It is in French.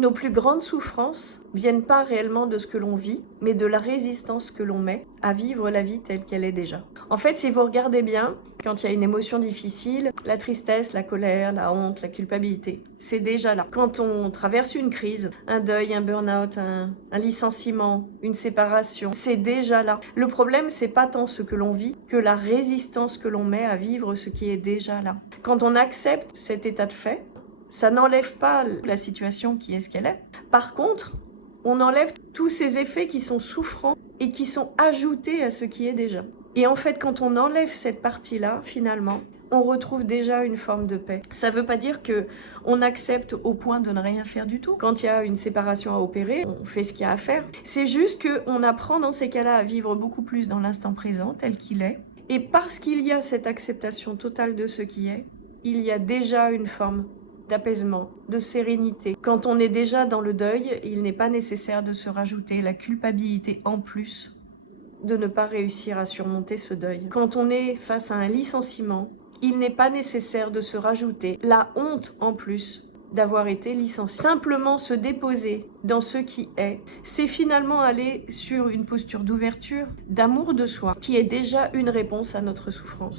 Nos plus grandes souffrances viennent pas réellement de ce que l'on vit, mais de la résistance que l'on met à vivre la vie telle qu'elle est déjà. En fait, si vous regardez bien, quand il y a une émotion difficile, la tristesse, la colère, la honte, la culpabilité, c'est déjà là. Quand on traverse une crise, un deuil, un burn-out, un licenciement, une séparation, c'est déjà là. Le problème, c'est pas tant ce que l'on vit que la résistance que l'on met à vivre ce qui est déjà là. Quand on accepte cet état de fait, ça n'enlève pas la situation qui est ce qu'elle est. Par contre, on enlève tous ces effets qui sont souffrants et qui sont ajoutés à ce qui est déjà. Et en fait, quand on enlève cette partie-là, finalement, on retrouve déjà une forme de paix. Ça ne veut pas dire qu'on accepte au point de ne rien faire du tout. Quand il y a une séparation à opérer, on fait ce qu'il y a à faire. C'est juste qu'on apprend dans ces cas-là à vivre beaucoup plus dans l'instant présent, tel qu'il est. Et parce qu'il y a cette acceptation totale de ce qui est, il y a déjà une forme d'apaisement, de sérénité. Quand on est déjà dans le deuil, il n'est pas nécessaire de se rajouter la culpabilité en plus de ne pas réussir à surmonter ce deuil. Quand on est face à un licenciement, il n'est pas nécessaire de se rajouter la honte en plus d'avoir été licencié. Simplement se déposer dans ce qui est, c'est finalement aller sur une posture d'ouverture, d'amour de soi, qui est déjà une réponse à notre souffrance.